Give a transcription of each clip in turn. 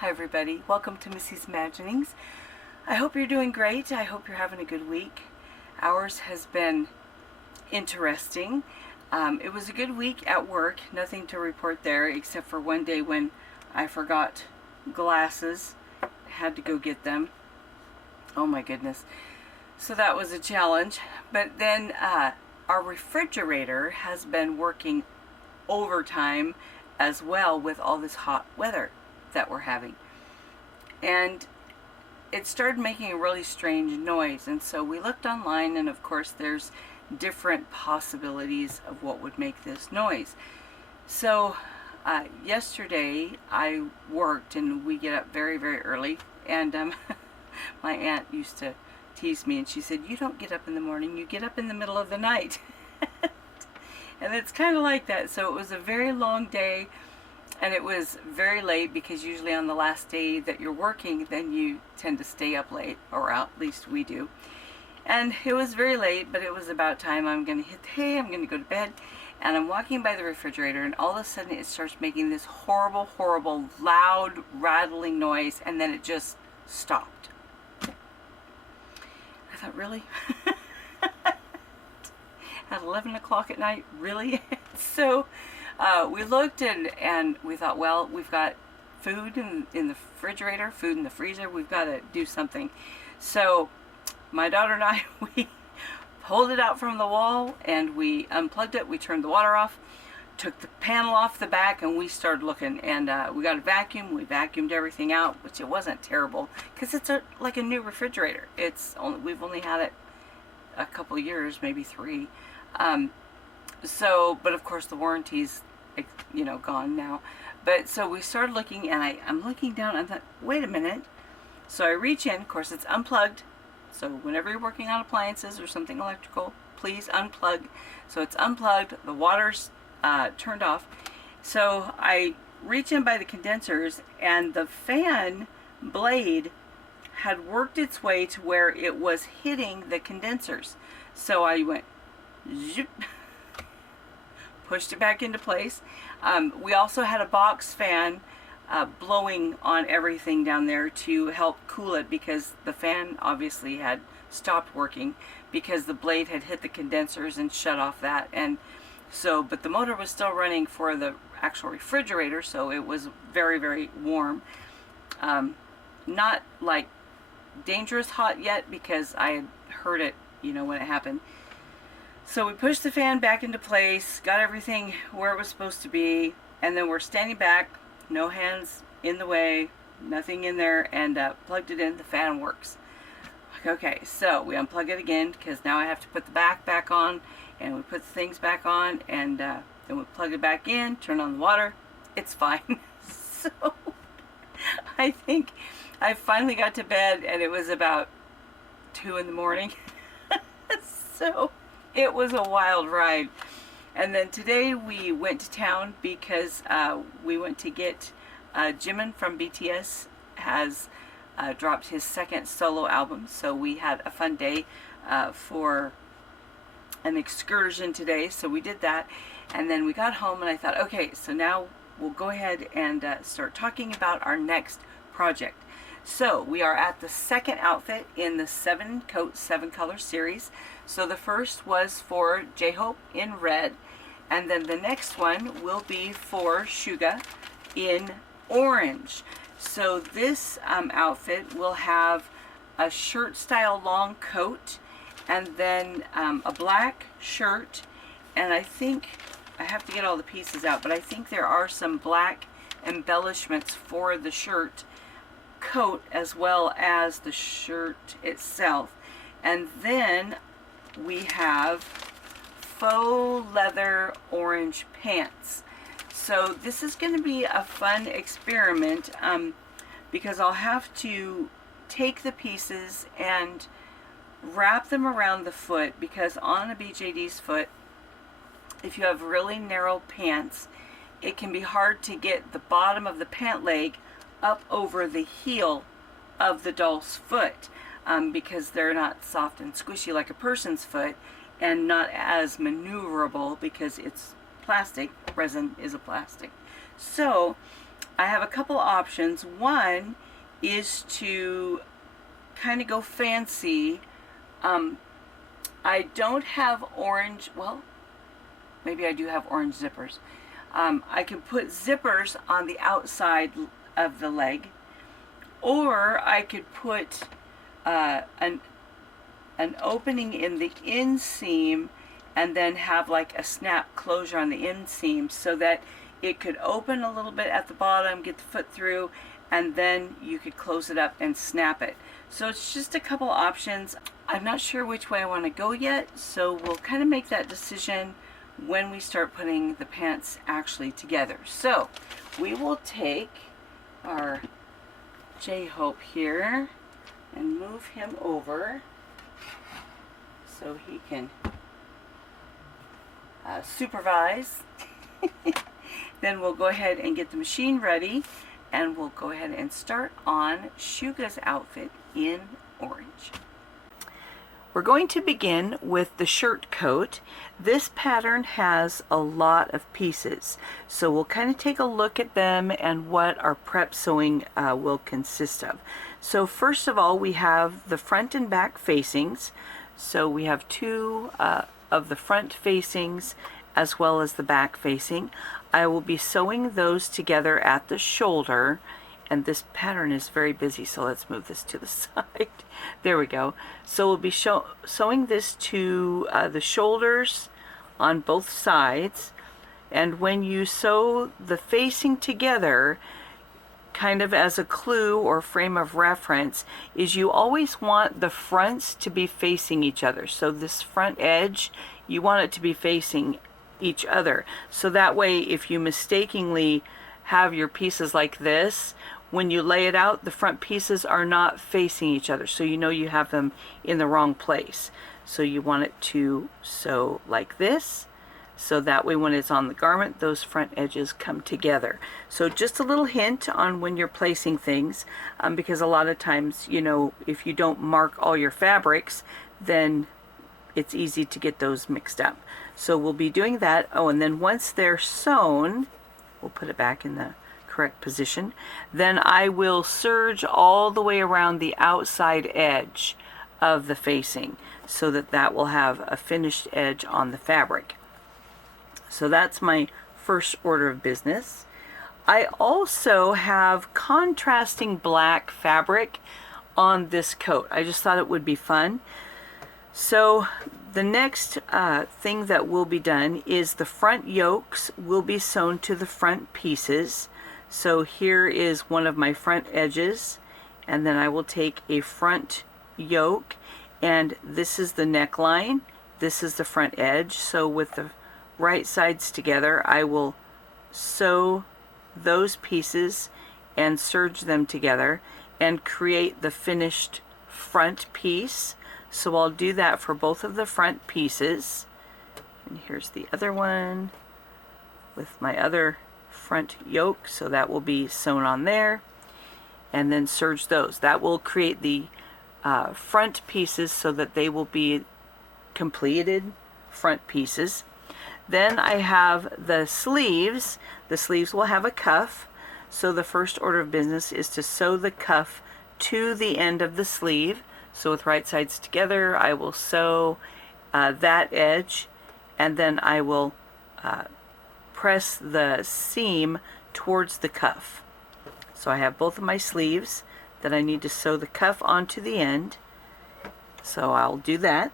Hi everybody, welcome to Missy's Imaginings. I hope you're doing great. I hope you're having a good week. Ours has been interesting. It was a good week at work, nothing to report there except for one day when I forgot glasses. Had to go get them. Oh my goodness. So that was a challenge. But then our refrigerator has been working overtime as well with all this hot weather that we're having, and it started making a really strange noise. And so we looked online, and of course there's different possibilities of what would make this noise. So yesterday I worked, and we get up very early, and my aunt used to tease me, and she said, you don't get up in the morning, you get up in the middle of the night. And it's kind of like that. So it was a very long day, and it was very late, because usually on the last day that you're working, then you tend to stay up late, or at least we do. And it was very late, but it was about time. I'm going to hit the hay, I'm going to go to bed, and I'm walking by the refrigerator, and all of a sudden it starts making this horrible, loud, rattling noise, and then it just stopped. I thought, really? At 11 o'clock at night, really? So we looked, and we thought, well, we've got food in the refrigerator, food in the freezer, we've got to do something. So my daughter and I, we pulled it out from the wall, and we unplugged it, we turned the water off, took the panel off the back, and we started looking, and we got a vacuum, we vacuumed everything out, which it wasn't terrible, because it's like a new refrigerator. We've only had it a couple years, maybe 3. But of course the warranty's, gone now. But so we started looking, and I'm looking down, and I thought, wait a minute. So I reach in, of course it's unplugged. So whenever you're working on appliances or something electrical, please unplug. So it's unplugged, the water's turned off. So I reach in by the condensers, and the fan blade had worked its way to where it was hitting the condensers. So I went zip, pushed it back into place. We also had a box fan blowing on everything down there to help cool it, because the fan obviously had stopped working because the blade had hit the condensers and shut off that. And so, but the motor was still running for the actual refrigerator, so it was very warm. Not like dangerous hot yet, because I had heard it, when it happened. So we pushed the fan back into place, got everything where it was supposed to be, and then we're standing back, no hands in the way, nothing in there, and plugged it in. The fan works. Okay, so we unplug it again, because now I have to put the back on, and we put the things back on, and then we plug it back in, turn on the water. It's fine. So I think I finally got to bed, and it was about 2 in the morning. So it was a wild ride. And then today we went to town, because we went to get Jimin from BTS has dropped his 2nd solo album. So we had a fun day for an excursion today. So we did that. And then we got home, and I thought, okay, so now we'll go ahead and start talking about our next project. So we are at the 2nd outfit in the 7-coat 7-color series. So the first was for J-Hope in red, and then the next one will be for Suga in orange. So this outfit will have a shirt style long coat, and then a black shirt, and I think I have to get all the pieces out, but I think there are some black embellishments for the shirt coat as well as the shirt itself. And then we have faux leather orange pants. So this is going to be a fun experiment, because I'll have to take the pieces and wrap them around the foot, because on a BJD's foot, if you have really narrow pants, it can be hard to get the bottom of the pant leg up over the heel of the doll's foot, because they're not soft and squishy like a person's foot, and not as maneuverable because it's plastic. Resin is a plastic. So I have a couple options. One is to kind of go fancy. I don't have orange, well, maybe I do have orange zippers. I can put zippers on the outside of the leg, or I could put an opening in the inseam and then have like a snap closure on the inseam so that it could open a little bit at the bottom, get the foot through, and then you could close it up and snap it. So it's just a couple options. I'm not sure which way I want to go yet, so we'll kind of make that decision when we start putting the pants actually together. So we will take our J-Hope here and move him over so he can supervise. Then we'll go ahead and get the machine ready, and we'll go ahead and start on Shuga's outfit in orange. We're going to begin with the shirt coat. This pattern has a lot of pieces, so we'll kind of take a look at them and what our prep sewing will consist of. So first of all, we have the front and back facings. So we have two of the front facings as well as the back facing. I will be sewing those together at the shoulder, and this pattern is very busy, so let's move this to the side. There we go. So we'll be sewing this to the shoulders on both sides, and when you sew the facing together, kind of as a clue or frame of reference, is you always want the fronts to be facing each other. So this front edge, you want it to be facing each other. So that way, if you mistakenly have your pieces like this, when you lay it out, the front pieces are not facing each other. So you know you have them in the wrong place. So you want it to sew like this. So that way when it's on the garment, those front edges come together. So just a little hint on when you're placing things, because a lot of times, you know, if you don't mark all your fabrics, then it's easy to get those mixed up. So we'll be doing that. Oh, and then once they're sewn, we'll put it back in the correct position. Then I will serge all the way around the outside edge of the facing so that that will have a finished edge on the fabric. So that's my first order of business. I also have contrasting black fabric on this coat. I just thought it would be fun. So the next thing that will be done is the front yokes will be sewn to the front pieces. So here is one of my front edges, and then I will take a front yoke, and this is the neckline, this is the front edge. So with the right sides together, I will sew those pieces and serge them together and create the finished front piece. So I'll do that for both of the front pieces. And here's the other one with my other front yoke, so that will be sewn on there, and then serge those. That will create the front pieces so that they will be completed front pieces. Then I have the sleeves. The sleeves will have a cuff, so the first order of business is to sew the cuff to the end of the sleeve. So with right sides together, I will sew that edge, and then I will press the seam towards the cuff. So I have both of my sleeves that I need to sew the cuff onto the end. So I'll do that.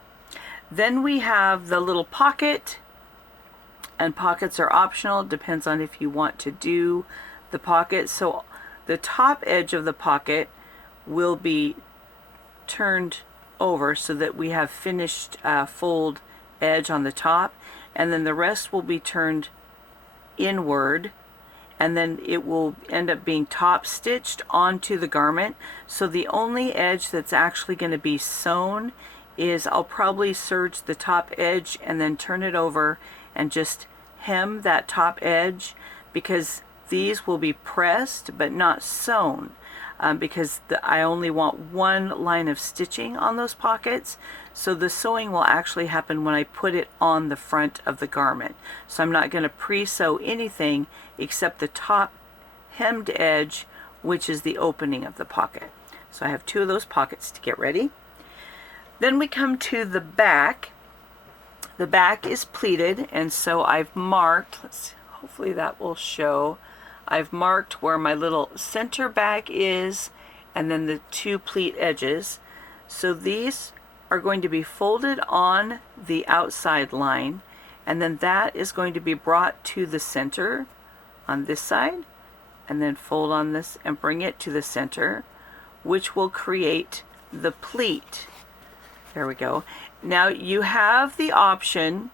Then we have the little pocket, and pockets are optional. Depends on if you want to do the pocket. So the top edge of the pocket will be turned over so that we have finished fold edge on the top, and then the rest will be turned inward, and then it will end up being top stitched onto the garment. So the only edge that's actually going to be sewn is I'll probably serge the top edge and then turn it over and just hem that top edge, because these will be pressed but not sewn, because I only want one line of stitching on those pockets. So the sewing will actually happen when I put it on the front of the garment. So I'm not going to pre-sew anything except the top hemmed edge, which is the opening of the pocket. So I have 2 of those pockets to get ready. Then we come to the back. The back is pleated, and so I've marked, let's see, hopefully that will show, I've marked where my little center back is and then the 2 pleat edges. So these are going to be folded on the outside line, and then that is going to be brought to the center on this side, and then fold on this and bring it to the center, which will create the pleat. There we go. Now you have the option,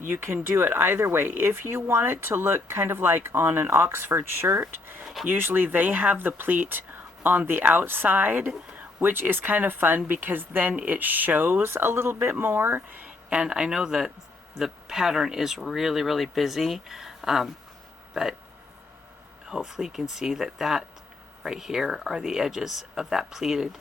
you can do it either way. If you want it to look kind of like on an Oxford shirt, usually they have the pleat on the outside, which is kind of fun because then it shows a little bit more. And I know that the pattern is really, really busy, but hopefully you can see that that right here are the edges of that pleated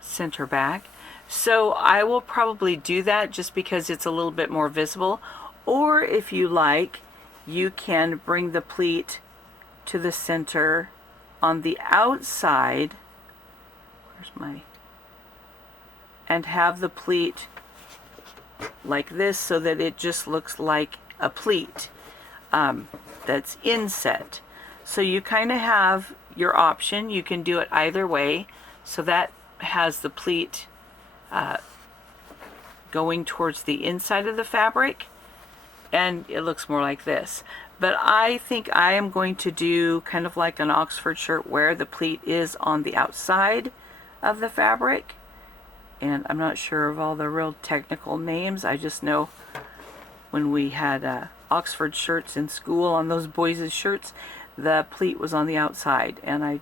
center back. So I will probably do that just because it's a little bit more visible. Or if you like, you can bring the pleat to the center on the outside. Where's my, and have the pleat like this so that it just looks like a pleat that's inset. So you kind of have your option. You can do it either way. So that has the pleat going towards the inside of the fabric, and it looks more like this. But I think I am going to do kind of like an Oxford shirt where the pleat is on the outside of the fabric. And I'm not sure of all the real technical names. I just know when we had Oxford shirts in school on those boys' shirts, the pleat was on the outside, and I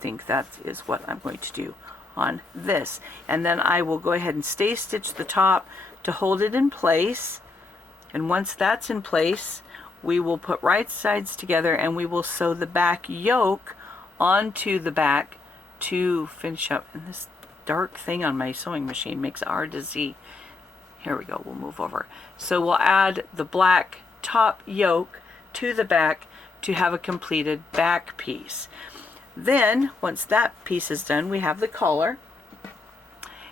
think that is what I'm going to do on this. And then I will go ahead and stay stitch the top to hold it in place. And once that's in place, we will put right sides together and we will sew the back yoke onto the back to finish up. And this dark thing on my sewing machine makes it hard to see. Here we go, we'll move over. So we'll add the black top yoke to the back to have a completed back piece. Then once that piece is done, we have the collar.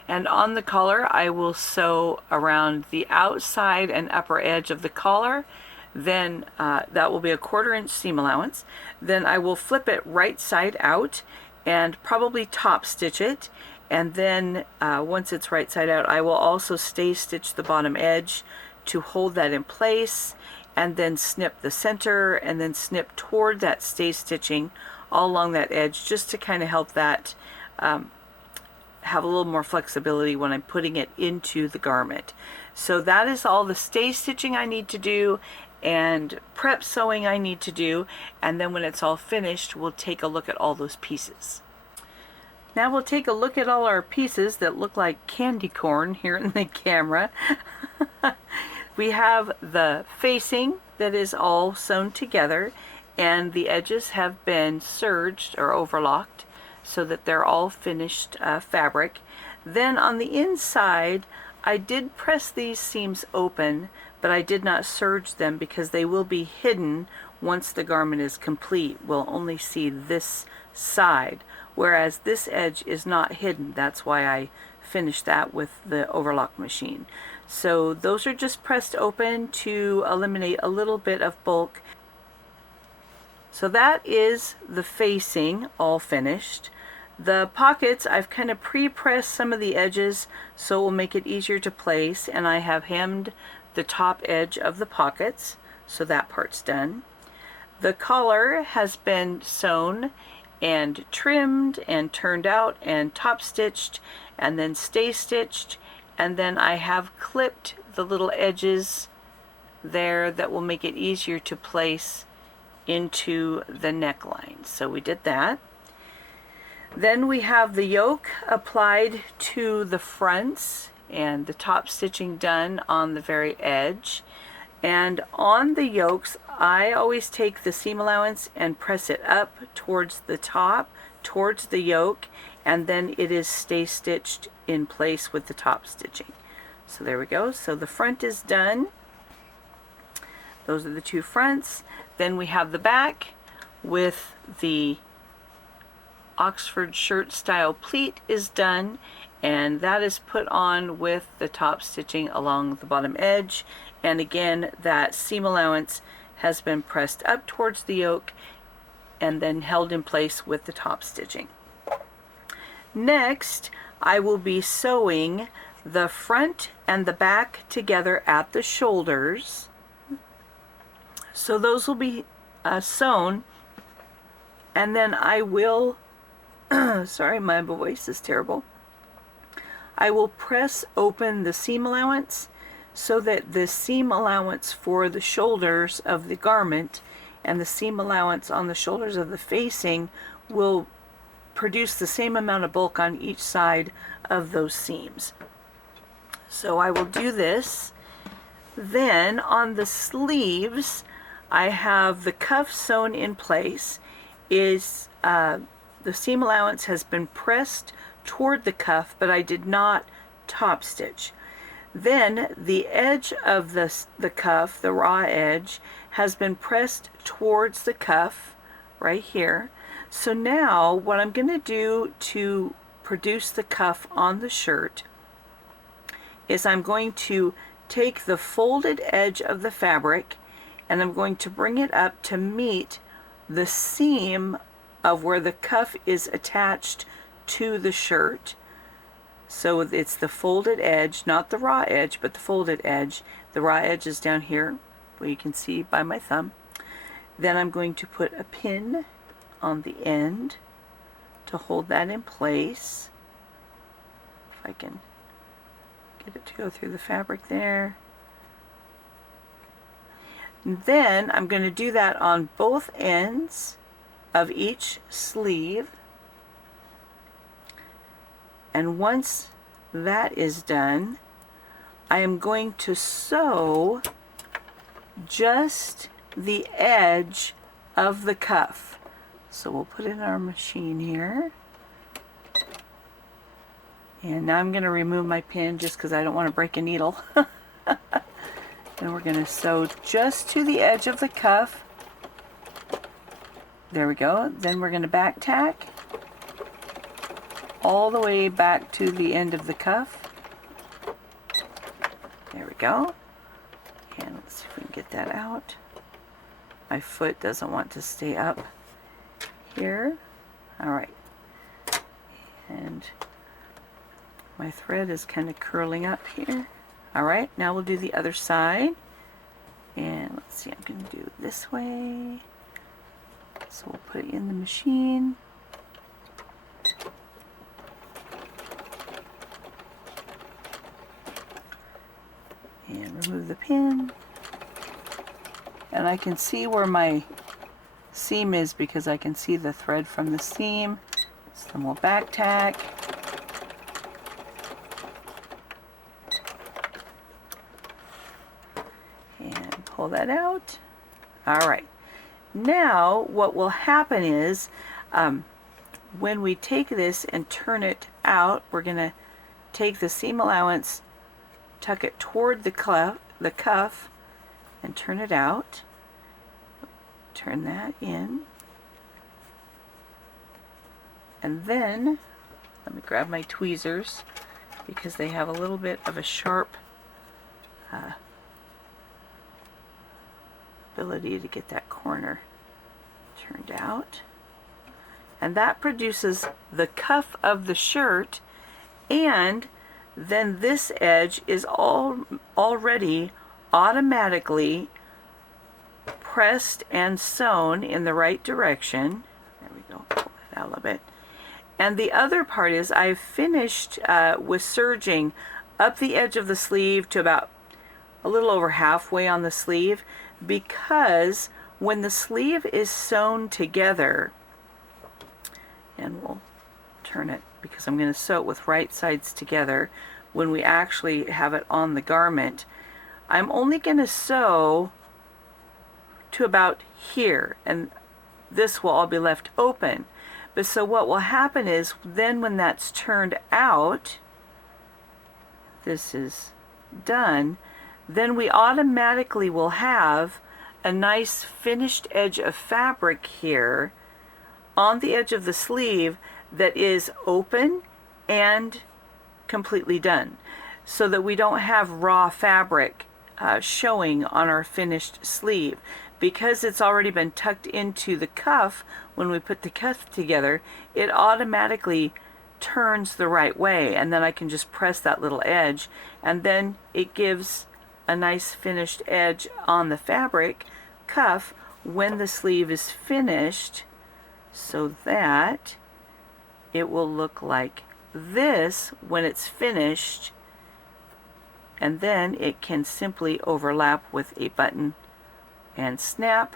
And on the collar, I will sew around the outside and upper edge of the collar. Then that will be a 1/4 inch seam allowance. Then I will flip it right side out and probably top stitch it. And then once it's right side out, I will also stay stitch the bottom edge to hold that in place, and then snip the center and then snip toward that stay stitching all along that edge, just to kind of help that have a little more flexibility when I'm putting it into the garment. So that is all the stay stitching I need to do and prep sewing I need to do, and then when it's all finished, we'll take a look at all those pieces. Now we'll take a look at all our pieces that look like candy corn here in the camera. We have the facing that is all sewn together, and the edges have been serged or overlocked so that they're all finished fabric. Then on the inside, I did press these seams open, but I did not serge them because they will be hidden once the garment is complete. We'll only see this side, whereas this edge is not hidden. That's why I finished that with the overlock machine. So those are just pressed open to eliminate a little bit of bulk. So that is the facing all finished. The pockets, I've kind of pre-pressed some of the edges so it will make it easier to place, and I have hemmed the top edge of the pockets, so that part's done. The collar has been sewn and trimmed and turned out and top stitched and then stay stitched, and then I have clipped the little edges there that will make it easier to place into the neckline. So we did that. Then we have the yoke applied to the fronts and the top stitching done on the very edge. And on the yokes, I always take the seam allowance and press it up towards the top, towards the yoke, and then it is stay stitched in place with the top stitching. So there we go. So the front is done. Those are the two fronts. Then we have the back with the Oxford shirt style pleat is done, and that is put on with the top stitching along the bottom edge. And again, that seam allowance has been pressed up towards the yoke and then held in place with the top stitching. Next, I will be sewing the front and the back together at the shoulders. So those will be sewn, and then I will, sorry, my voice is terrible. I will press open the seam allowance so that the seam allowance for the shoulders of the garment and the seam allowance on the shoulders of the facing will produce the same amount of bulk on each side of those seams. So I will do this. Then on the sleeves, I have the cuff sewn in place. The seam allowance has been pressed toward the cuff, but I did not top stitch. Then the edge of the cuff, the raw edge, has been pressed towards the cuff right here. So now what I'm going to do to produce the cuff on the shirt is I'm going to take the folded edge of the fabric and I'm going to bring it up to meet the seam of where the cuff is attached to the shirt. So it's the folded edge, not the raw edge, but the folded edge. The raw edge is down here, where you can see by my thumb. Then I'm going to put a pin on the end to hold that in place. If I can get it to go through the fabric there. And then I'm going to do that on both ends of each sleeve. And once that is done, I am going to sew just the edge of the cuff. So we'll put it in our machine here. And now I'm going to remove my pin just because I don't want to break a needle. And we're going to sew just to the edge of the cuff. There we go. Then we're going to back tack all the way back to the end of the cuff. There we go. And let's see if we can get that out. My foot doesn't want to stay up here. Alright. And my thread is kind of curling up here. Alright, now we'll do the other side. And let's see, I'm going to do it this way. So we'll put it in the machine. And remove the pin. And I can see where my seam is because I can see the thread from the seam. So then we'll back tack. And pull that out. Alright. Now what will happen is when we take this and turn it out, we're going to take the seam allowance, tuck it toward the cuff, and turn it out. Turn that in. And then, let me grab my tweezers because they have a little bit of a sharp ability to get that corner turned out. And that produces the cuff of the shirt, and then this edge is already automatically pressed and sewn in the right direction. There we go, pull that out a little bit. And the other part is I've finished with serging up the edge of the sleeve to about a little over halfway on the sleeve, because when the sleeve is sewn together, and we'll turn it because I'm going to sew it with right sides together when we actually have it on the garment, I'm only going to sew to about here, and this will all be left open. But so what will happen is then when that's turned out, this is done, then we automatically will have a nice finished edge of fabric here on the edge of the sleeve that is open and completely done, so that we don't have raw fabric showing on our finished sleeve. Because it's already been tucked into the cuff, when we put the cuff together, it automatically turns the right way, and then I can just press that little edge, and then it gives a nice finished edge on the fabric cuff when the sleeve is finished, so that it will look like this when it's finished, and then it can simply overlap with a button and snap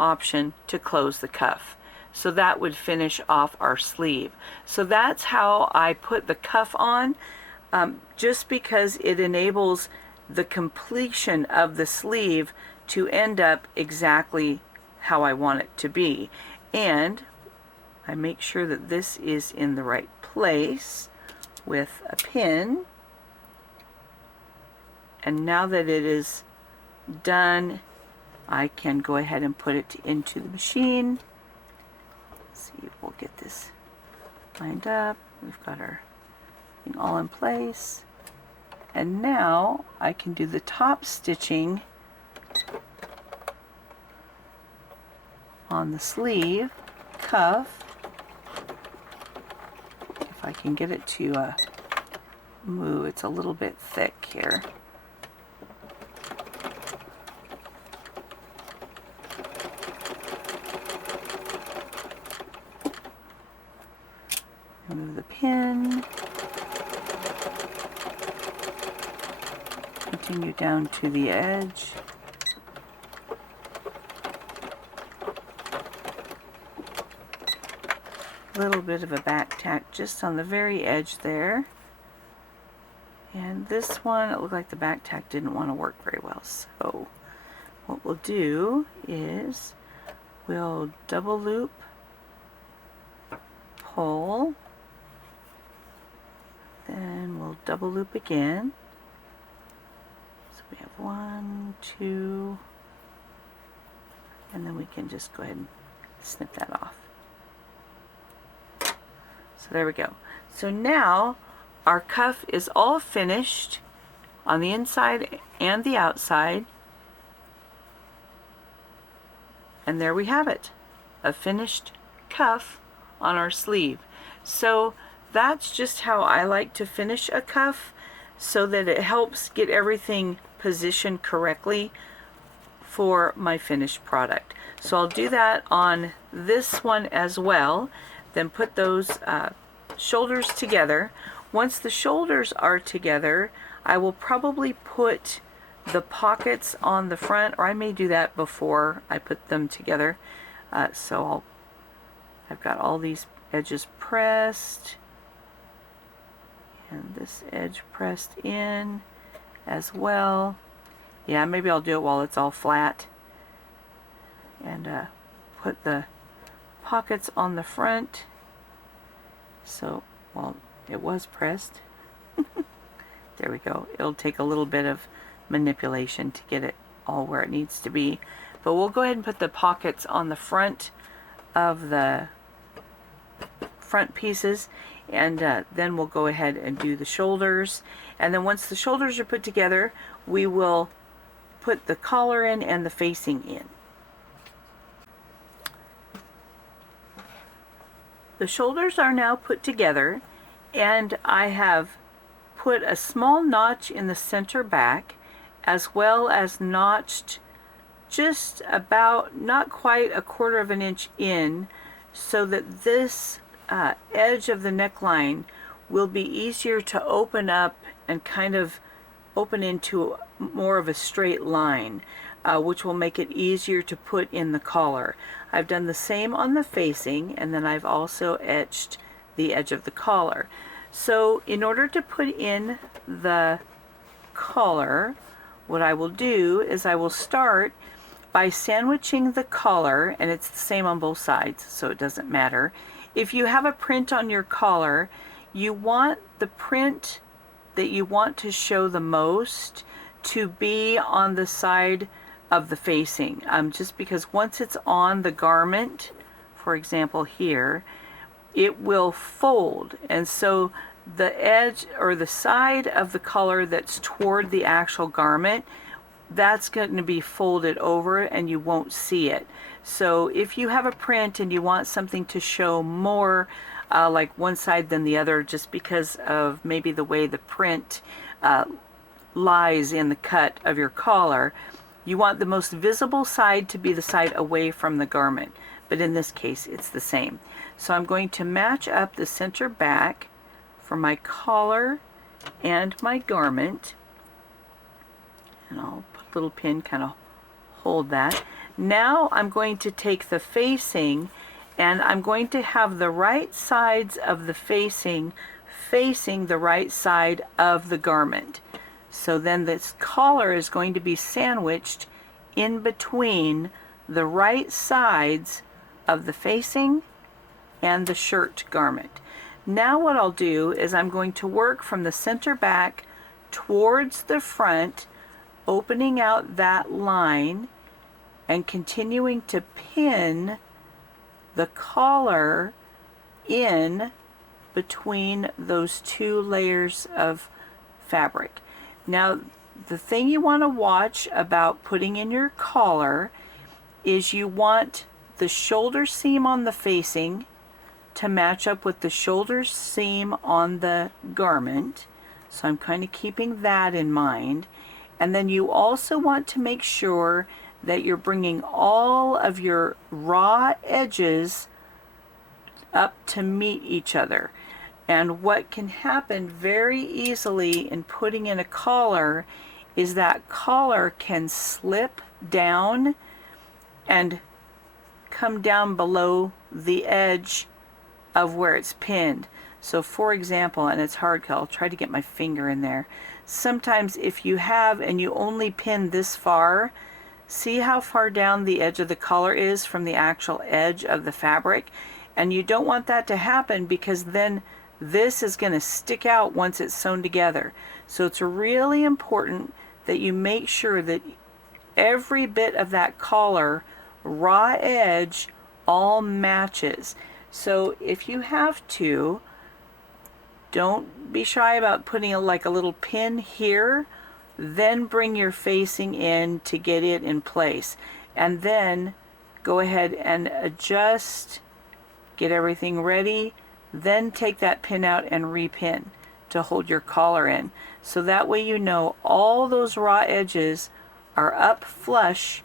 option to close the cuff. So that would finish off our sleeve. So that's how I put the cuff on, just because it enables the completion of the sleeve to end up exactly how I want it to be. And I make sure that this is in the right place with a pin. And now that it is done, I can go ahead and put it into the machine. Let's see, we'll get this lined up. We've got our thing all in place. And now I can do the top stitching on the sleeve cuff. If I can get it to move, it's a little bit thick here. Move the pin. Continue down to the edge. A little bit of a back tack just on the very edge there. And this one, it looked like the back tack didn't want to work very well. So what we'll do is we'll double loop, pull, then we'll double loop again. So we have 1, 2, and then we can just go ahead and snip that off. So there we go. So now our cuff is all finished on the inside and the outside. And there we have it, a finished cuff on our sleeve. So that's just how I like to finish a cuff, so that it helps get everything positioned correctly for my finished product. So I'll do that on this one as well, then put those shoulders together. Once the shoulders are together, I will probably put the pockets on the front, or I may do that before I put them together. I've got all these edges pressed, and this edge pressed in as well. Yeah, maybe I'll do it while it's all flat, and put the pockets on the front. So, well, it was pressed. There we go. It'll take a little bit of manipulation to get it all where it needs to be. But we'll go ahead and put the pockets on the front of the front pieces, and then we'll go ahead and do the shoulders. And then once the shoulders are put together, we will put the collar in and the facing in. The shoulders are now put together, and I have put a small notch in the center back, as well as notched just about, not quite a 1/4 of an inch in, so that this edge of the neckline will be easier to open up and kind of open into more of a straight line, which will make it easier to put in the collar. I've done the same on the facing, and then I've also etched the edge of the collar. So in order to put in the collar, what I will do is I will start by sandwiching the collar, and it's the same on both sides, so it doesn't matter. If you have a print on your collar, you want the print that you want to show the most to be on the side of the facing, just because once it's on the garment, for example here, it will fold, and so the edge or the side of the collar that's toward the actual garment, that's going to be folded over and you won't see it. So if you have a print and you want something to show more like one side than the other, just because of maybe the way the print lies in the cut of your collar, you want the most visible side to be the side away from the garment, but in this case it's the same. So I'm going to match up the center back for my collar and my garment, and I'll put a little pin, kind of hold that. Now I'm going to take the facing, and I'm going to have the right sides of the facing facing the right side of the garment. So then this collar is going to be sandwiched in between the right sides of the facing and the shirt garment. Now what I'll do is I'm going to work from the center back towards the front, opening out that line and continuing to pin the collar in between those two layers of fabric. Now, the thing you want to watch about putting in your collar is you want the shoulder seam on the facing to match up with the shoulder seam on the garment. So I'm kind of keeping that in mind. And then you also want to make sure that you're bringing all of your raw edges up to meet each other. And what can happen very easily in putting in a collar is that collar can slip down and come down below the edge of where it's pinned. So for example, and it's hard, I'll try to get my finger in there. Sometimes if you have and you only pin this far, see how far down the edge of the collar is from the actual edge of the fabric? And you don't want that to happen, because then this is going to stick out once it's sewn together. So it's really important that you make sure that every bit of that collar raw edge all matches. So if you have to, don't be shy about putting like a little pin here, then bring your facing in to get it in place, and then go ahead and adjust, get everything ready, then take that pin out and repin to hold your collar in. So that way you know all those raw edges are up flush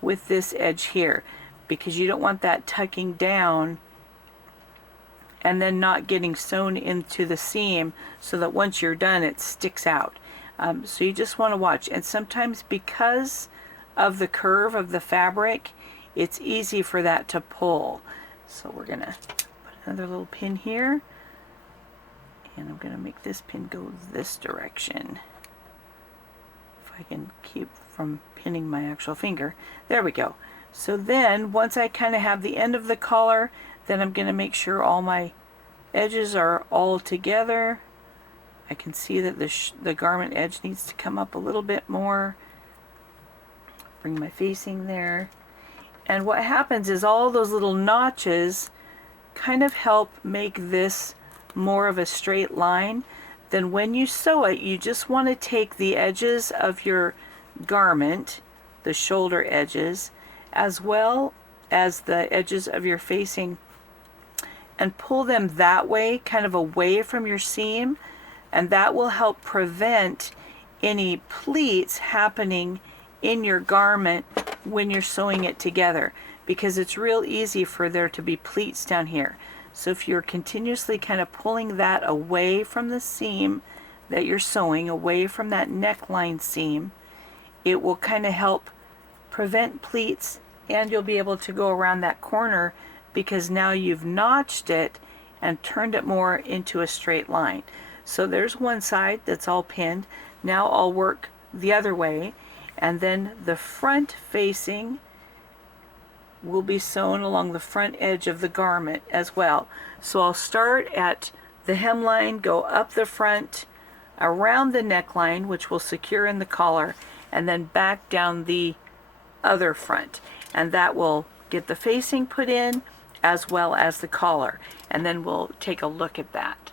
with this edge here, because you don't want that tucking down and then not getting sewn into the seam, so that once you're done it sticks out. So you just want to watch, and sometimes because of the curve of the fabric, it's easy for that to pull. So we're gonna put another little pin here, and I'm gonna make this pin go this direction. If I can keep from pinning my actual finger. There we go. So then once I kind of have the end of the collar, then I'm gonna make sure all my edges are all together. I can see that the garment edge needs to come up a little bit more. Bring my facing there. And what happens is all those little notches kind of help make this more of a straight line. Then when you sew it, you just want to take the edges of your garment, the shoulder edges, as well as the edges of your facing, and pull them that way, kind of away from your seam, and that will help prevent any pleats happening in your garment when you're sewing it together, because it's real easy for there to be pleats down here. So if you're continuously kind of pulling that away from the seam that you're sewing, away from that neckline seam, it will kind of help prevent pleats, and you'll be able to go around that corner because now you've notched it and turned it more into a straight line. So there's one side that's all pinned. Now I'll work the other way, and then the front facing will be sewn along the front edge of the garment as well. So I'll start at the hemline, go up the front, around the neckline, which will secure in the collar, and then back down the other front, and that will get the facing put in as well as the collar, and then we'll take a look at that.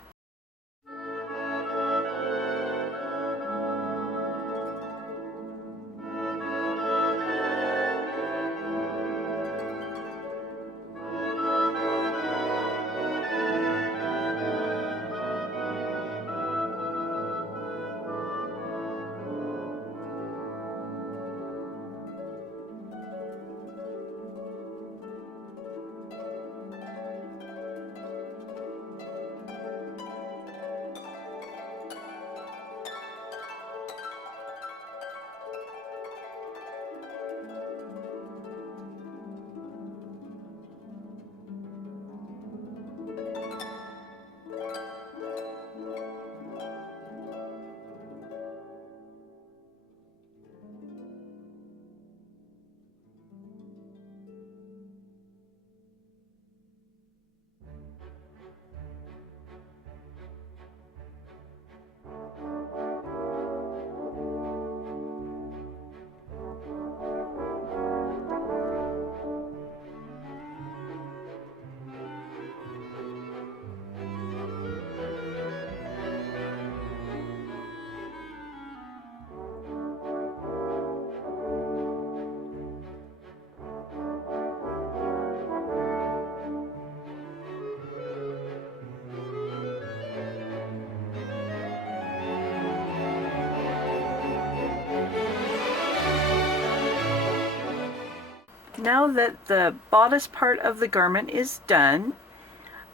Now that the bodice part of the garment is done,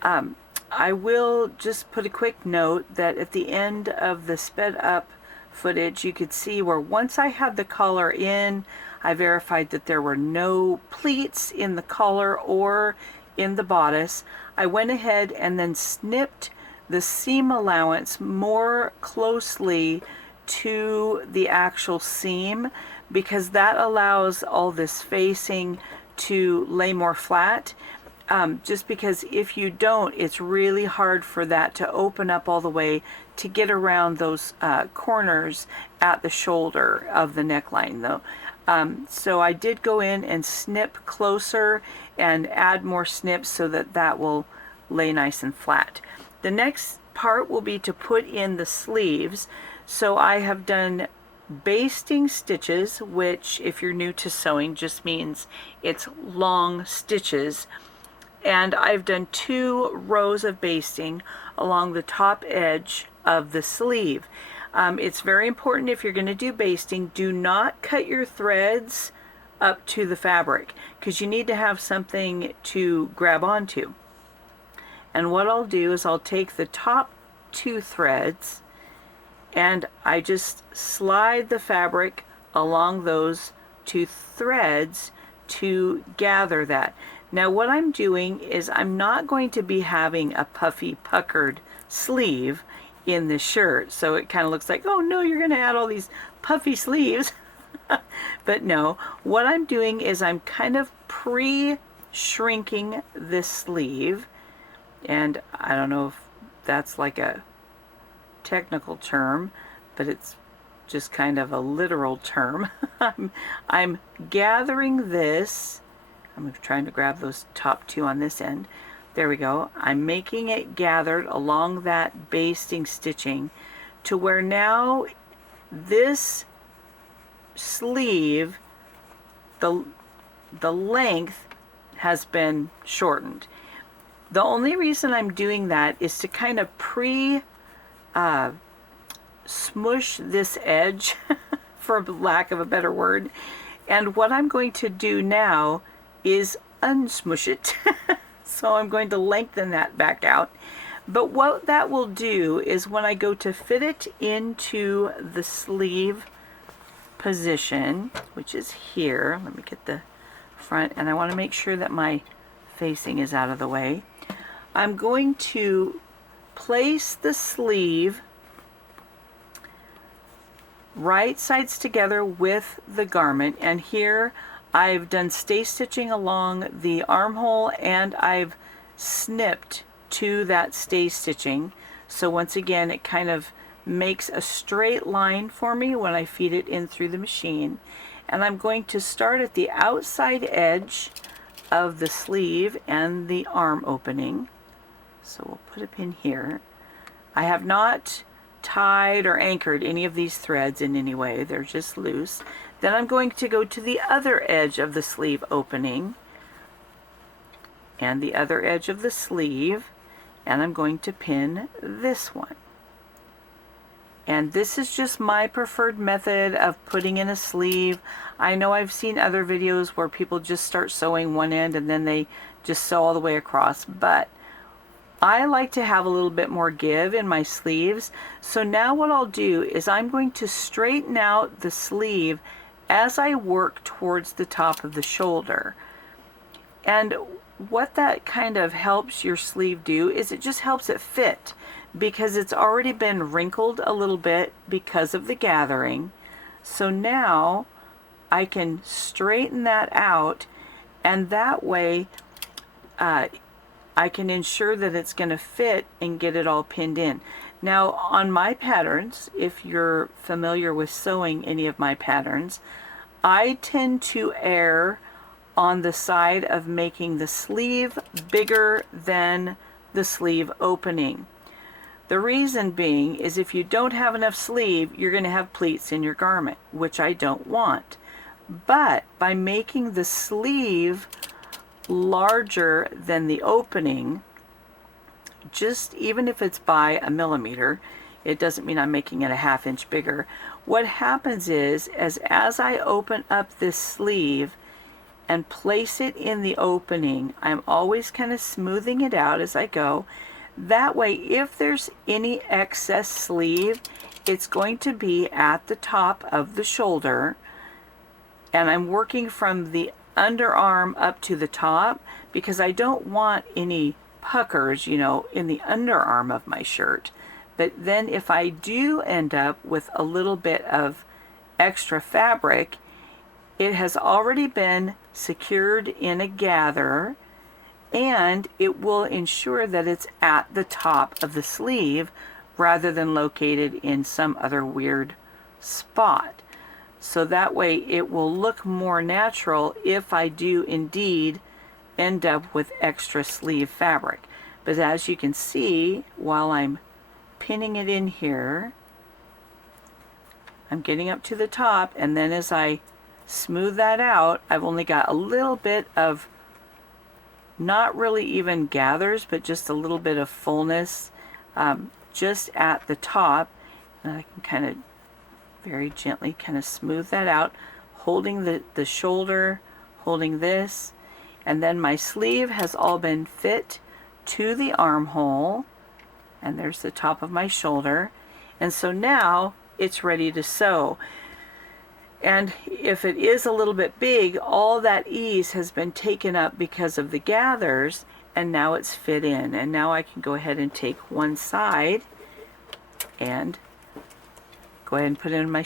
I will just put a quick note that at the end of the sped up footage, you could see where once I had the collar in, I verified that there were no pleats in the collar or in the bodice. I went ahead and then snipped the seam allowance more closely to the actual seam, because that allows all this facing to lay more flat. Just because if you don't, it's really hard for that to open up all the way to get around those corners at the shoulder of the neckline though. So I did go in and snip closer and add more snips so that that will lay nice and flat. The next part will be to put in the sleeves. So I have done basting stitches, which if you're new to sewing just means it's long stitches, and I've done 2 rows of basting along the top edge of the sleeve. It's very important, if you're going to do basting, do not cut your threads up to the fabric, because you need to have something to grab onto. And what I'll do is I'll take the top 2 threads and I just slide the fabric along those 2 threads to gather that. Now what I'm doing is I'm not going to be having a puffy puckered sleeve in the shirt, so it kind of looks like, oh no, you're going to add all these puffy sleeves. But no, what I'm doing is I'm kind of pre-shrinking this sleeve, and I don't know if that's like a technical term, but it's just kind of a literal term. I'm gathering this. I'm trying to grab those top 2 on this end. There we go. I'm making it gathered along that basting stitching to where now this sleeve, the length has been shortened. The only reason I'm doing that is to kind of smush this edge for lack of a better word, and what I'm going to do now is unsmush it. So I'm going to lengthen that back out, but what that will do is when I go to fit it into the sleeve position, which is here, let me get the front, and I want to make sure that my facing is out of the way. I'm going to place the sleeve right sides together with the garment, and here I've done stay stitching along the armhole and I've snipped to that stay stitching, so once again it kind of makes a straight line for me when I feed it in through the machine. And I'm going to start at the outside edge of the sleeve and the arm opening. So we'll put a pin here. I have not tied or anchored any of these threads in any way. They're just loose. Then I'm going to go to the other edge of the sleeve opening and the other edge of the sleeve, and I'm going to pin this one. And this is just my preferred method of putting in a sleeve. I know I've seen other videos where people just start sewing one end and then they just sew all the way across, but I like to have a little bit more give in my sleeves. So now what I'll do is I'm going to straighten out the sleeve as I work towards the top of the shoulder. And what that kind of helps your sleeve do is it just helps it fit, because it's already been wrinkled a little bit because of the gathering. So now I can straighten that out, and that way I can ensure that it's going to fit and get it all pinned in. Now on my patterns, if you're familiar with sewing any of my patterns, I tend to err on the side of making the sleeve bigger than the sleeve opening. The reason being is if you don't have enough sleeve, you're going to have pleats in your garment, which I don't want. But by making the sleeve larger than the opening, just even if it's by a millimeter, it doesn't mean I'm making it a ½ inch bigger. What happens is, as I open up this sleeve and place it in the opening, I'm always kind of smoothing it out as I go. That way, if there's any excess sleeve, it's going to be at the top of the shoulder, and I'm working from the underarm up to the top because I don't want any puckers, you know, in the underarm of my shirt. But then if I do end up with a little bit of extra fabric, it has already been secured in a gather, and it will ensure that it's at the top of the sleeve rather than located in some other weird spot. So that way it will look more natural if I do indeed end up with extra sleeve fabric. But as you can see, while I'm pinning it in here, I'm getting up to the top, and then as I smooth that out, I've only got a little bit of, not really even gathers, but just a little bit of fullness just at the top. And I can kind of very gently kind of smooth that out, holding the shoulder, holding this, and then my sleeve has all been fit to the armhole, and there's the top of my shoulder, and so now it's ready to sew. And if it is a little bit big, all that ease has been taken up because of the gathers, and now it's fit in. And now I can go ahead and take one side and go ahead and put it in my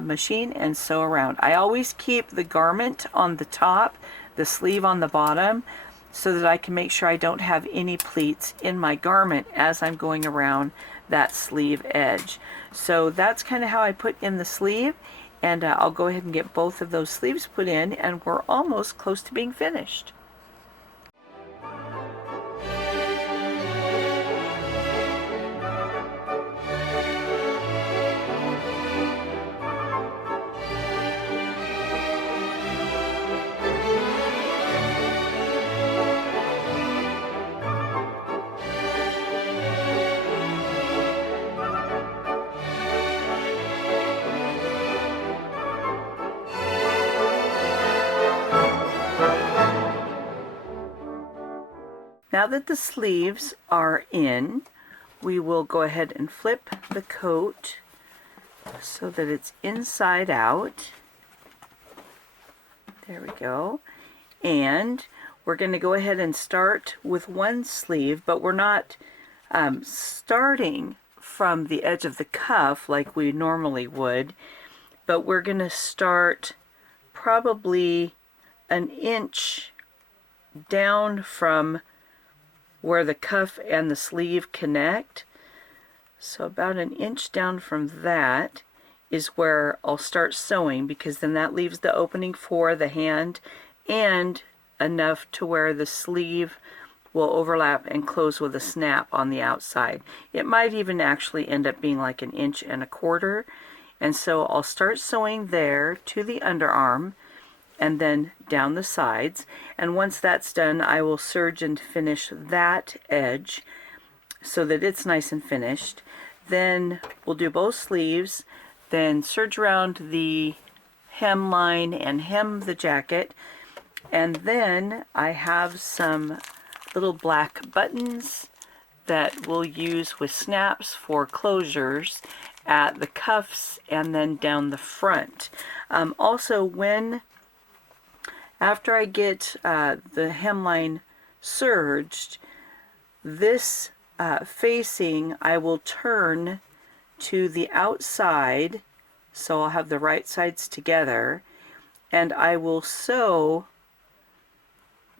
machine and sew around. I always keep the garment on the top, the sleeve on the bottom, so that I can make sure I don't have any pleats in my garment as I'm going around that sleeve edge. So that's kind of how I put in the sleeve, and I'll go ahead and get both of those sleeves put in, and we're almost close to being finished. Now that the sleeves are in, we will go ahead and flip the coat so that it's inside out. There we go. And we're going to go ahead and start with one sleeve, but we're not starting from the edge of the cuff like we normally would, but we're going to start probably an inch down from where the cuff and the sleeve connect. So about an inch down from that, is where I'll start sewing, because then that leaves the opening for the hand and enough to where the sleeve will overlap and close with a snap on the outside. It might even actually end up being like 1.25 inches. And so I'll start sewing there to the underarm and then down the sides. And once that's done, I will serge and finish that edge so that it's nice and finished. Then we'll do both sleeves, then serge around the hemline and hem the jacket. And then I have some little black buttons that we'll use with snaps for closures at the cuffs and then down the front. Also, after I get the hemline serged, this facing I will turn to the outside, so I'll have the right sides together, and I will sew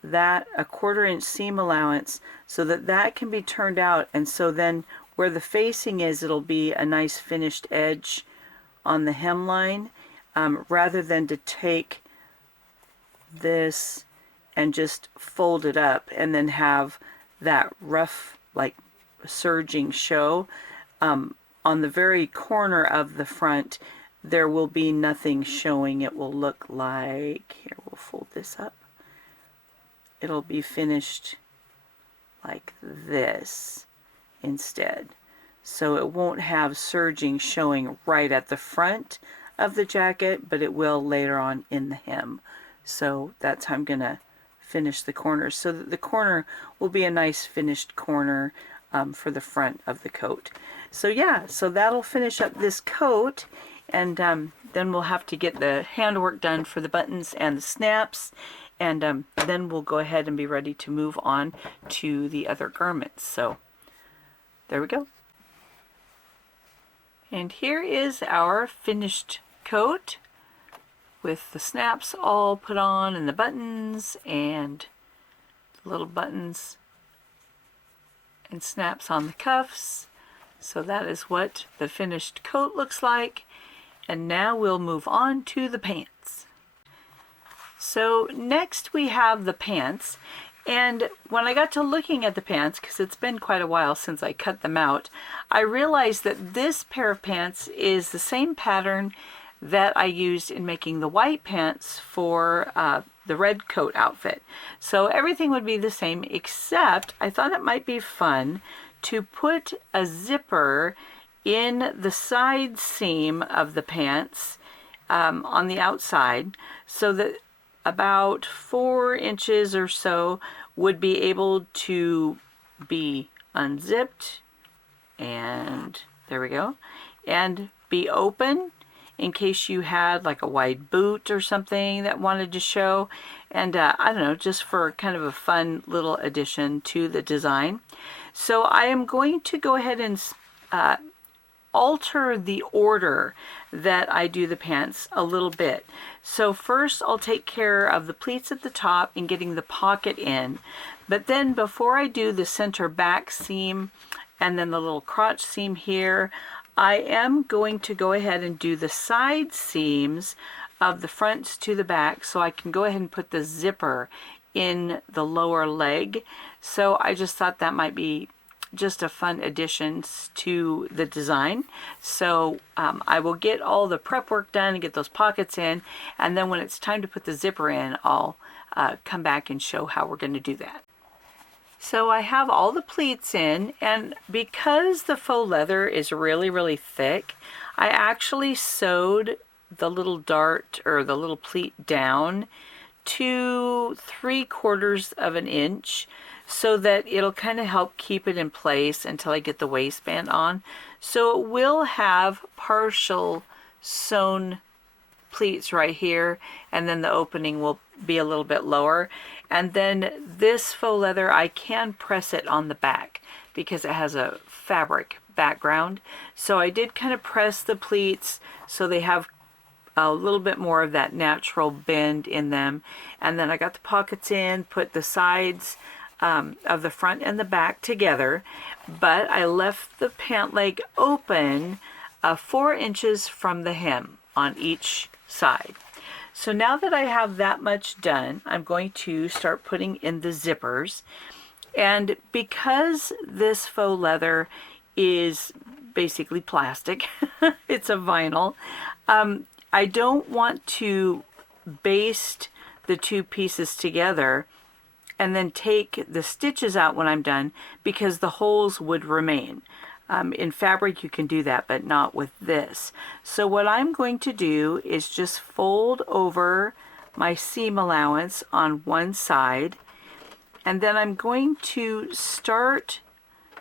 that 1/4 inch seam allowance so that that can be turned out, and so then where the facing is, it'll be a nice finished edge on the hemline, rather than to take this and just fold it up and then have that rough like serging show. On the very corner of the front there will be nothing showing. It will look like, here, we'll fold this up, it'll be finished like this instead. So it won't have serging showing right at the front of the jacket, but it will later on in the hem. So that's how I'm going to finish the corners, so that the corner will be a nice finished corner for the front of the coat. So yeah, so that'll finish up this coat, and then we'll have to get the handwork done for the buttons and the snaps, and then we'll go ahead and be ready to move on to the other garments. So there we go. And here is our finished coat with the snaps all put on and the buttons and the little buttons and snaps on the cuffs. So that is what the finished coat looks like. And now we'll move on to the pants. So next we have the pants. And when I got to looking at the pants, because it's been quite a while since I cut them out, I realized that this pair of pants is the same pattern that I used in making the white pants for the red coat outfit. So everything would be the same, except I thought it might be fun to put a zipper in the side seam of the pants on the outside, so that about 4 inches or so would be able to be unzipped, and there we go, and be open in case you had like a wide boot or something that wanted to show. And I don't know, just for kind of a fun little addition to the design. So I am going to go ahead and alter the order that I do the pants a little bit. So first I'll take care of the pleats at the top and getting the pocket in, but then before I do the center back seam and then the little crotch seam here, I am going to go ahead and do the side seams of the fronts to the back, so I can go ahead and put the zipper in the lower leg. So I just thought that might be just a fun addition to the design. So I will get all the prep work done and get those pockets in, and then when it's time to put the zipper in, I'll come back and show how we're going to do that. So I have all the pleats in, and because the faux leather is really, really thick, I actually sewed the little dart or the little pleat down to 3/4 of an inch, so that it'll kind of help keep it in place until I get the waistband on. So it will have partial sewn pleats right here, and then the opening will be a little bit lower. And then this faux leather, I can press it on the back because it has a fabric background. So I did kind of press the pleats so they have a little bit more of that natural bend in them. And then I got the pockets in, put the sides of the front and the back together, but I left the pant leg open 4 inches from the hem on each side. So now that I have that much done, I'm going to start putting in the zippers. And because this faux leather is basically plastic, it's a vinyl, I don't want to baste the two pieces together and then take the stitches out when I'm done, because the holes would remain. In fabric you can do that, but not with this. So what I'm going to do is just fold over my seam allowance on one side, and then I'm going to start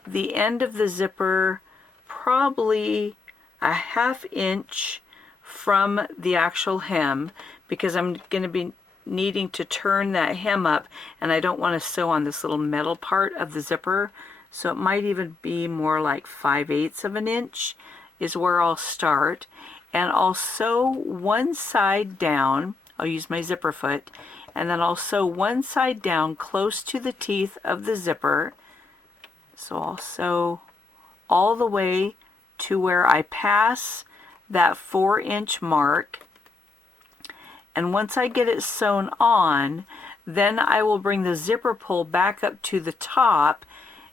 the end of the zipper probably a ½ inch from the actual hem, because I'm going to be needing to turn that hem up, and I don't want to sew on this little metal part of the zipper. So it might even be more like 5/8 of an inch is where I'll start. And I'll sew one side down. I'll use my zipper foot, and then I'll sew one side down close to the teeth of the zipper. So I'll sew all the way to where I pass that 4-inch mark. And once I get it sewn on, then I will bring the zipper pull back up to the top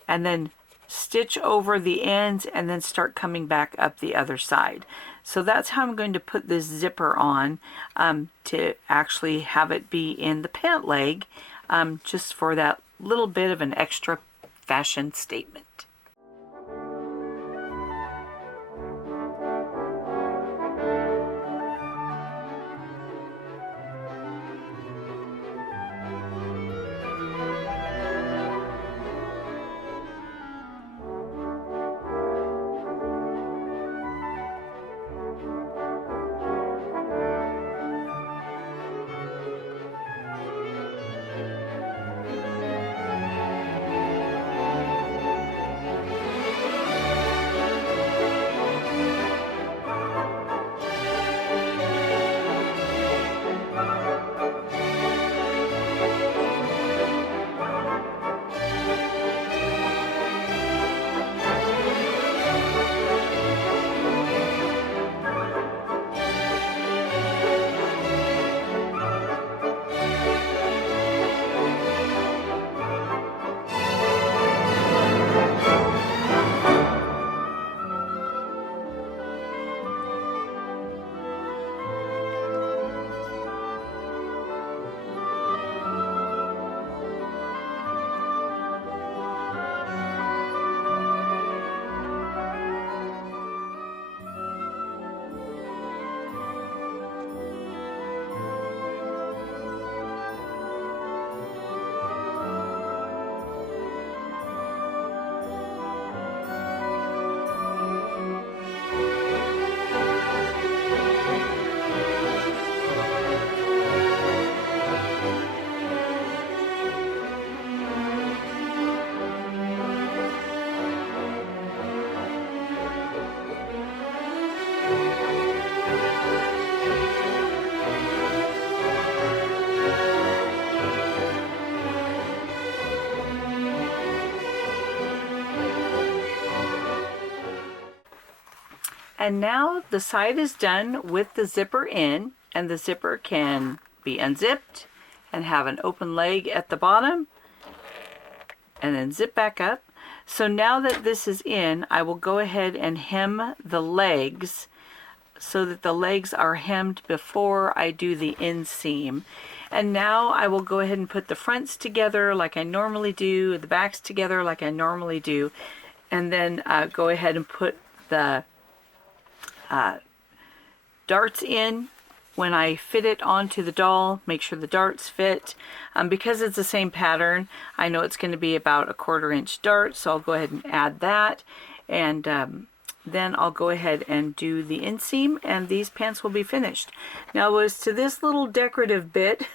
and then stitch over the ends and then start coming back up the other side. So that's how I'm going to put this zipper on, to actually have it be in the pant leg, just for that little bit of an extra fashion statement. And now the side is done with the zipper in, and the zipper can be unzipped and have an open leg at the bottom and then zip back up. So now that this is in, I will go ahead and hem the legs so that the legs are hemmed before I do the inseam. And now I will go ahead and put the fronts together like I normally do, the backs together like I normally do, and then go ahead and put the darts in when I fit it onto the doll. Make sure the darts fit. Because it's the same pattern, I know it's going to be about a 1/4 inch dart, so I'll go ahead and add that, and then I'll go ahead and do the inseam, and these pants will be finished. Now as to this little decorative bit,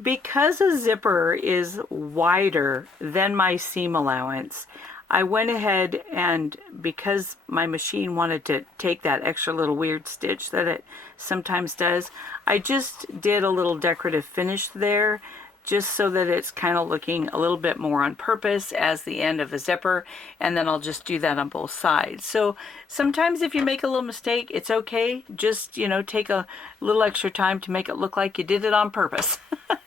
because a zipper is wider than my seam allowance, I went ahead, and because my machine wanted to take that extra little weird stitch that it sometimes does, I just did a little decorative finish there just so that it's kind of looking a little bit more on purpose as the end of a zipper, and then I'll just do that on both sides. So sometimes if you make a little mistake, it's okay. Just, you know, take a little extra time to make it look like you did it on purpose.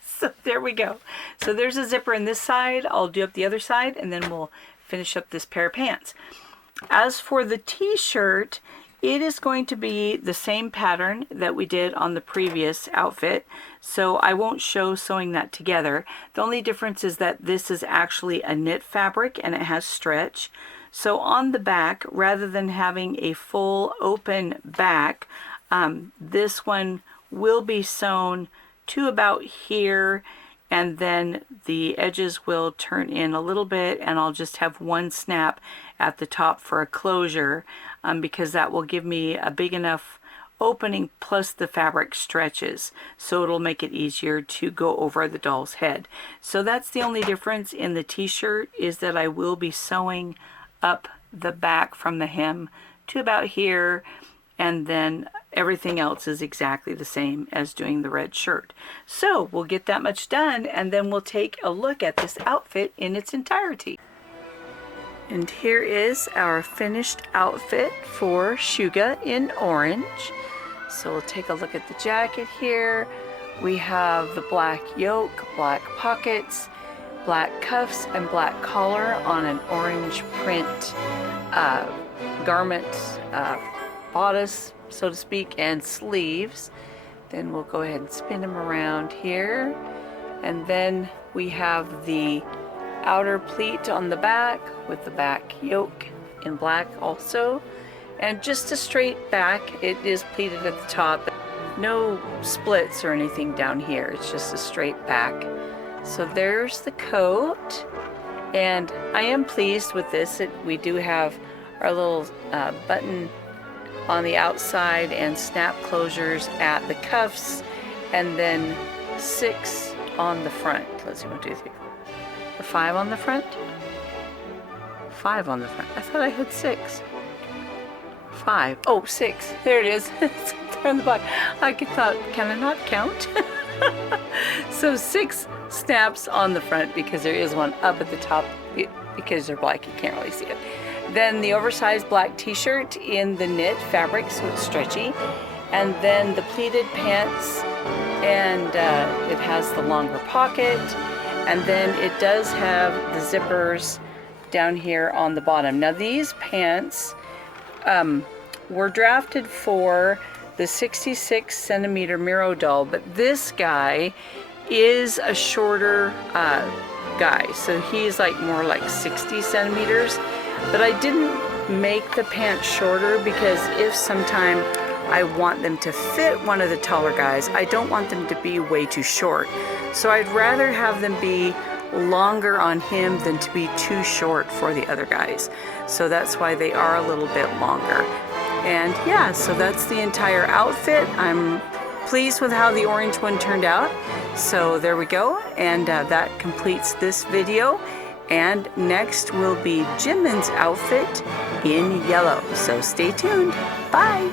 So there we go. So there's a zipper in this side. I'll do up the other side, and then we'll finish up this pair of pants. As for the t-shirt, it is going to be the same pattern that we did on the previous outfit, so I won't show sewing that together. The only difference is that this is actually a knit fabric and it has stretch. So on the back, rather than having a full open back, this one will be sewn to about here, and then the edges will turn in a little bit, and I'll just have one snap at the top for a closure, because that will give me a big enough opening, plus the fabric stretches, so it'll make it easier to go over the doll's head. So that's the only difference in the t-shirt, is that I will be sewing up the back from the hem to about here, and then everything else is exactly the same as doing the red shirt. So we'll get that much done, and then we'll take a look at this outfit in its entirety. And here is our finished outfit for Shuga in orange. So we'll take a look at the jacket here. We have the black yoke, black pockets, black cuffs, and black collar on an orange print garment, bodice, so to speak, and sleeves. Then we'll go ahead and spin them around here. And then we have the outer pleat on the back with the back yoke in black also, and just a straight back. It is pleated at the top, no splits or anything down here, it's just a straight back. So there's the coat, and I am pleased with this. We do have our little button on the outside and snap closures at the cuffs, and then 6 on the front. Let's see, 1, 2, 3, 5 on the front? 5 on the front. I thought I had 6. 5. Oh, 6. There it is. It's on the bottom. I thought, can I not count? So 6 snaps on the front, because there is one up at the top, because they're black, you can't really see it. Then the oversized black t-shirt in the knit fabric, so it's stretchy. And then the pleated pants, and it has the longer pocket. And then it does have the zippers down here on the bottom. Now these pants were drafted for the 66 centimeter Miro doll, but this guy is a shorter guy. So he's like more like 60 centimeters. But I didn't make the pants shorter, because if sometime I want them to fit one of the taller guys, I don't want them to be way too short. So I'd rather have them be longer on him than to be too short for the other guys. So that's why they are a little bit longer. And yeah, so that's the entire outfit. I'm pleased with how the orange one turned out. So there we go, and that completes this video. And next will be Jimin's outfit in yellow. So stay tuned. Bye.